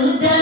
looked down.